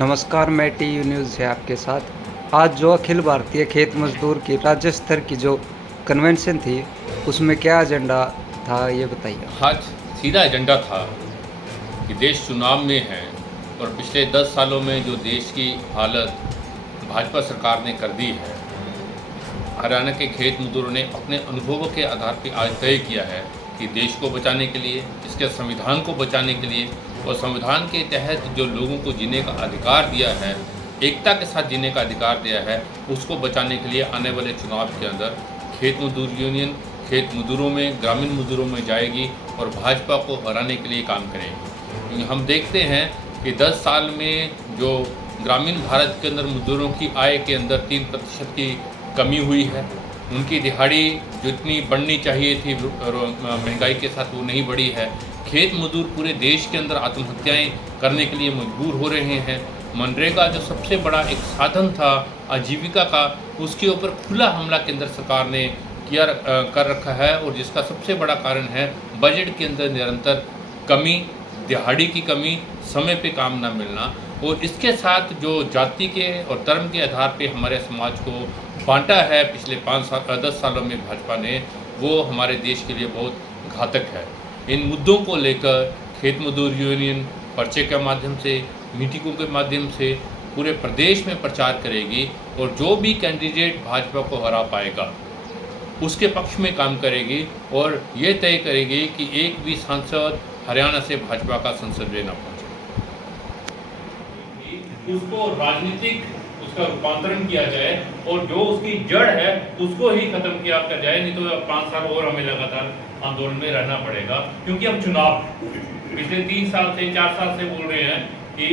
नमस्कार, मैं TU news से आपके साथ। आज जो अखिल भारतीय खेत मजदूर की राज्य स्तर की जो कन्वेंशन थी, उसमें क्या एजेंडा था, ये बताइए? आज सीधा एजेंडा था कि देश चुनाव में है और पिछले 10 सालों में जो देश की हालत भाजपा सरकार ने कर दी है। हरियाणा के खेत मजदूरों ने अपने अनुभवों के आधार पर आज तय किया है कि देश को बचाने के लिए, इसके संविधान को बचाने के लिए और संविधान के तहत जो लोगों को जीने का अधिकार दिया है, एकता के साथ जीने का अधिकार दिया है, उसको बचाने के लिए आने वाले चुनाव के अंदर खेत मजदूर यूनियन खेत मजदूरों में, ग्रामीण मजदूरों में जाएगी और भाजपा को हराने के लिए काम करेगी। हम देखते हैं कि 10 साल में जो ग्रामीण भारत के अंदर मजदूरों की आय के अंदर 3% की कमी हुई है। उनकी दिहाड़ी जितनी बढ़नी चाहिए थी महंगाई के साथ वो नहीं बढ़ी है। खेत मजदूर पूरे देश के अंदर आत्महत्याएं करने के लिए मजबूर हो रहे हैं। मनरेगा जो सबसे बड़ा एक साधन था आजीविका का, उसके ऊपर खुला हमला केंद्र सरकार ने कर रखा है और जिसका सबसे बड़ा कारण है बजट के अंदर निरंतर कमी, दिहाड़ी की कमी, समय पे काम ना मिलना। और इसके साथ जो जाति के और धर्म के आधार पे हमारे समाज को बांटा है पिछले 10 सालों में भाजपा ने, वो हमारे देश के लिए बहुत घातक है। इन मुद्दों को लेकर खेत मजदूर यूनियन पर्चे के माध्यम से, मीटिंगों के माध्यम से पूरे प्रदेश में प्रचार करेगी और जो भी कैंडिडेट भाजपा को हरा पाएगा उसके पक्ष में काम करेगी और ये तय करेगी कि एक भी सांसद हरियाणा से भाजपा का संसद में न पहुंचे। उसको राजनीतिक उसका रूपांतरण किया जाए और जो उसकी जड़ है उसको ही खत्म किया जाए, नहीं तो 5 साल और हमें लगातार आंदोलन में रहना पड़ेगा। क्योंकि अब चुनाव पिछले 3 साल से 4 साल से बोल रहे हैं कि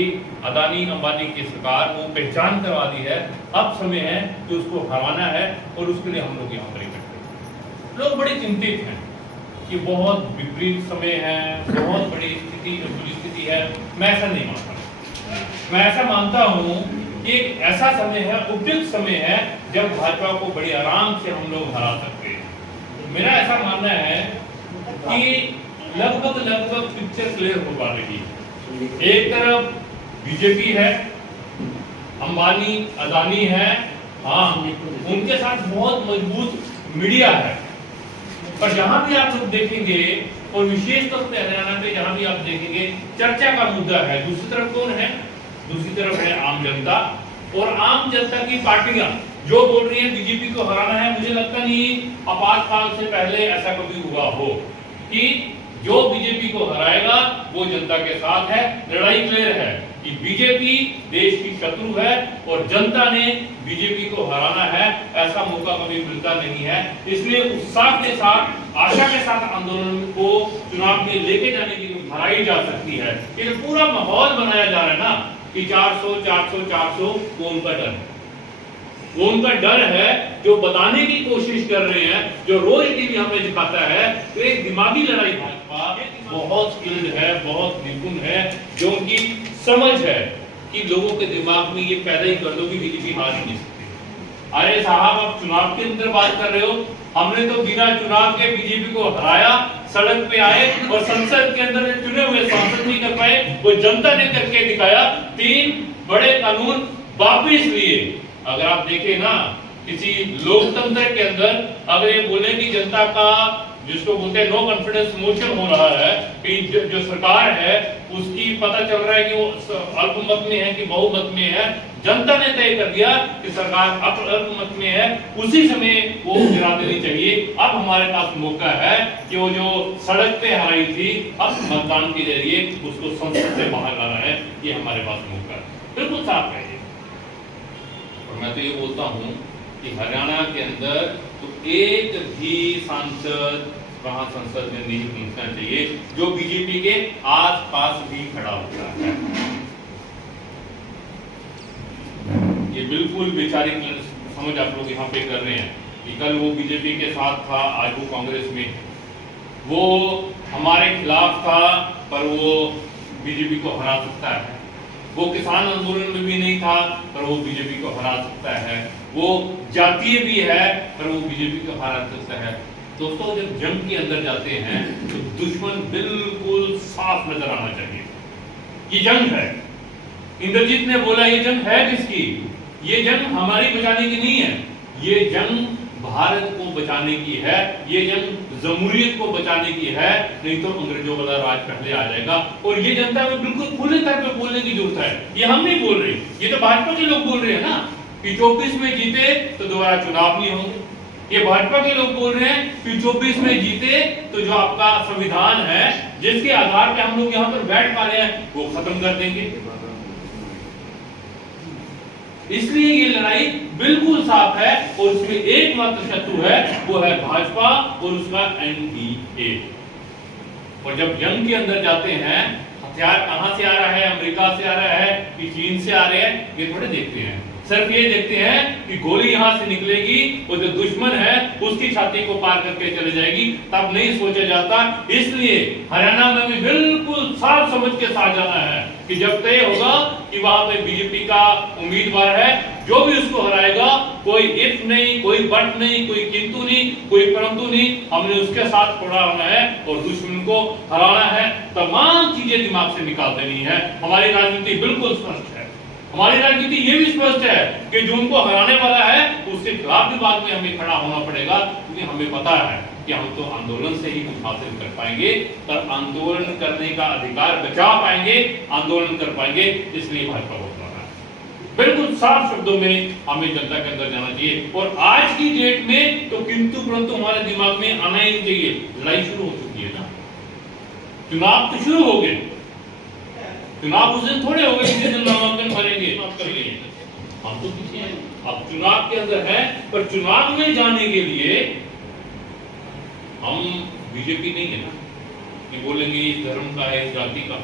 अदानी अंबानी की सरकार वो पहचान करवा दी है, अब समय है कि उसको हराना है और उसके लिए हम लोग यहाँ पर इकट्ठे। लोग बड़े चिंतित हैं कि बहुत विपरीत समय है, बहुत बड़ी स्थिति है। मैं ऐसा नहीं मानता। मैं ऐसा मानता हूँ कि एक ऐसा समय है, उपयुक्त समय है, जब भाजपा को बड़ी आराम से हम लोग हरा सकते हैं। मेरा ऐसा मानना है कि लगभग पिक्चर क्लियर हो पा रही है। एक तरफ बीजेपी है, अंबानी अदानी है, हाँ, उनके साथ बहुत मजबूत मीडिया है। पर जहां भी आप लोग देखेंगे और विशेष तौर पर हरियाणा पे जहां भी आप देखेंगे चर्चा का मुद्दा है। दूसरी तरफ कौन है? दूसरी तरफ है आम जनता और आम जनता की पार्टियां जो बोल रही है बीजेपी को हराना है। मुझे लगता नहीं आपातकाल से पहले ऐसा कभी हुआ हो कि जो बीजेपी को हराएगा वो जनता के साथ है। लड़ाई क्लियर है कि बीजेपी देश की शत्रु है और जनता ने बीजेपी को हराना है। ऐसा मौका कभी मिलता नहीं है। इसलिए उत्साह के साथ, आशा के साथ आंदोलन को चुनाव में लेके जाने की भराई जा सकती है। ये पूरा माहौल बनाया जा रहा है ना कि 400 वो उनका डर है। वो उनका डर है जो बताने की कोशिश कर रहे हैं, जो रोज टीवी हमें दिखाता है। तो एक दिमागी लड़ाई भाजपा बहुत स्किल्ड है, बहुत निपुण है, जो उनकी समझ है कि लोगों के दिमाग में ये पैदा ही कर दो कि बीजेपी हार ही नहीं सकती। अरे साहब, आप चुनाव के अंदर बात कर रहे हो, हमने तो बिना चुनाव के बीजेपी को हराया, सड़क पे आए और संसद के अंदर चुने हुए सांसद नहीं कर पाए, वो जनता ने करके दिखाया। 3 बड़े कानून वापिस लिए। अगर आप देखें ना, किसी लोकतंत्र के अंदर अगर ये बोले कि जनता का, जिसको बोलते हैं नो कॉन्फिडेंस मोशन हो रहा है, कि जो सरकार है उसकी पता चल रहा है कि वो अल्पमत में है कि बहुमत में है, जनता ने तय कर दिया कि सरकार अल्पमत में है, उसी समय वो गिरा देनी चाहिए। अब हमारे पास मौका है कि वो जो सड़क पे हराई थी, अब मतदान के जरिए उसको संसद से बाहर लाना है। ये हमारे पास मौका है। बिल्कुल साफ है। और मैं तो ये बोलता हूँ कि हरियाणा के अंदर तो एक भी सांसद वहां संसद में नहीं पहुंचना चाहिए जो बीजेपी के आसपास भी खड़ा होता है। ये बिल्कुल वैचारिक समझ आप लोग यहाँ पे कर रहे हैं कि कल वो बीजेपी के साथ था, आज वो कांग्रेस में, वो हमारे खिलाफ था, पर वो बीजेपी को हरा सकता है। वो किसान आंदोलन में भी नहीं था, पर वो बीजेपी को हरा सकता है। वो जातीय भी है, पर वो बीजेपी को हरा सकता है। दोस्तों, जब जंग के अंदर जाते हैं तो दुश्मन बिल्कुल साफ नजर आना चाहिए। ये जंग है, इंद्रजीत ने बोला ये जंग है किसकी? ये जंग हमारी बचाने की नहीं है, ये जंग भारत को बचाने की है, ये जंग जमहूरियत को बचाने की है, नहीं तो अंग्रेजों वाला राज पहले आ जाएगा। और ये जनता को बिल्कुल खुले तौर पे बोलने की जरूरत है, ये हम नहीं बोल रहे, ये तो भाजपा के लोग बोल रहे हैं ना कि 24 में जीते तो दोबारा चुनाव नहीं होंगे। ये भाजपा के लोग बोल रहे हैं कि 24 में जीते तो जो आपका संविधान है जिसके आधार पे हम लोग यहाँ पर बैठ पा रहे हैं वो खत्म कर देंगे। इसलिए ये लड़ाई बिल्कुल साफ है और उसमें एकमात्र शत्रु है वो है भाजपा और उसका एनडीए। और जब जंग के अंदर जाते हैं हथियार कहां से आ रहा है, अमेरिका से आ रहा है कि चीन से आ रहे हैं, ये थोड़े देखते हैं, सिर्फ ये देखते हैं कि गोली यहां से निकलेगी और जो दुश्मन है उसकी छाती को पार करके चले जाएगी, तब नहीं सोचा जाता। इसलिए हरियाणा में भी बिल्कुल साफ समझ के साथ जाना है कि जब तय होगा कि वहां पे बीजेपी का उम्मीदवार है, जो भी उसको हराएगा, कोई इफ नहीं, कोई बट नहीं, कोई किंतु नहीं, कोई परंतु नहीं, हमने उसके साथ खड़ा होना है और दुश्मन को हराना है। तमाम चीजें दिमाग से निकाल देनी है। हमारी राजनीति बिल्कुल स्पष्ट है, हमारी राजनीति ये भी स्पष्ट है कि जो उनको हराने वाला है उसके खिलाफ भी बाद में हमें खड़ा होना पड़ेगा, क्योंकि हमें पता है कि हम तो आंदोलन से ही कुछ हासिल कर पाएंगे, पर आंदोलन करने का अधिकार बचा पाएंगे, आंदोलन कर पाएंगे। इसलिए भाजपा को अपनाना है, बिल्कुल साफ शब्दों में हमें जनता के अंदर जाना चाहिए। और आज की डेट में तो किंतु परंतु हमारे दिमाग में आना ही नहीं चाहिए। लड़ाई शुरू हो चुकी है ना, चुनाव तो शुरू हो गए, चुनाव उस दिन थोड़े हो गए जिस दिन नामांकन भरेंगे हम तो पीछे हैं, अब चुनाव के अंदर है। पर चुनाव में जाने के लिए हम बीजेपी नहीं है ना कि बोलेंगे इस धर्म का है, इस जाति का।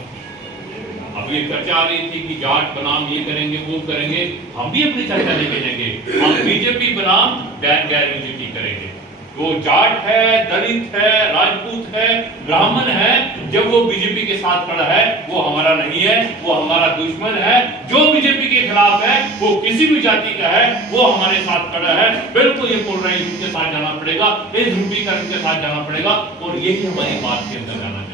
अब ये चर्चा आ रही थी कि जाट बनाम ये करेंगे वो करेंगे, हम भी अपनी चर्चा लेके जाएंगे। हम बीजेपी बनाम गैर बीजेपी करेंगे। वो जाट है, दलित है, राजपूत है, ब्राह्मण है, जब वो बीजेपी के साथ खड़ा है वो हमारा नहीं है, वो हमारा दुश्मन है। जो बीजेपी के खिलाफ है वो किसी भी जाति का है, वो हमारे साथ खड़ा है। बिल्कुल ये पोलराइजेशन के साथ जाना पड़ेगा, इस ध्रुवीकरण के साथ जाना पड़ेगा और यही हमारी बात के अंदर जाना है।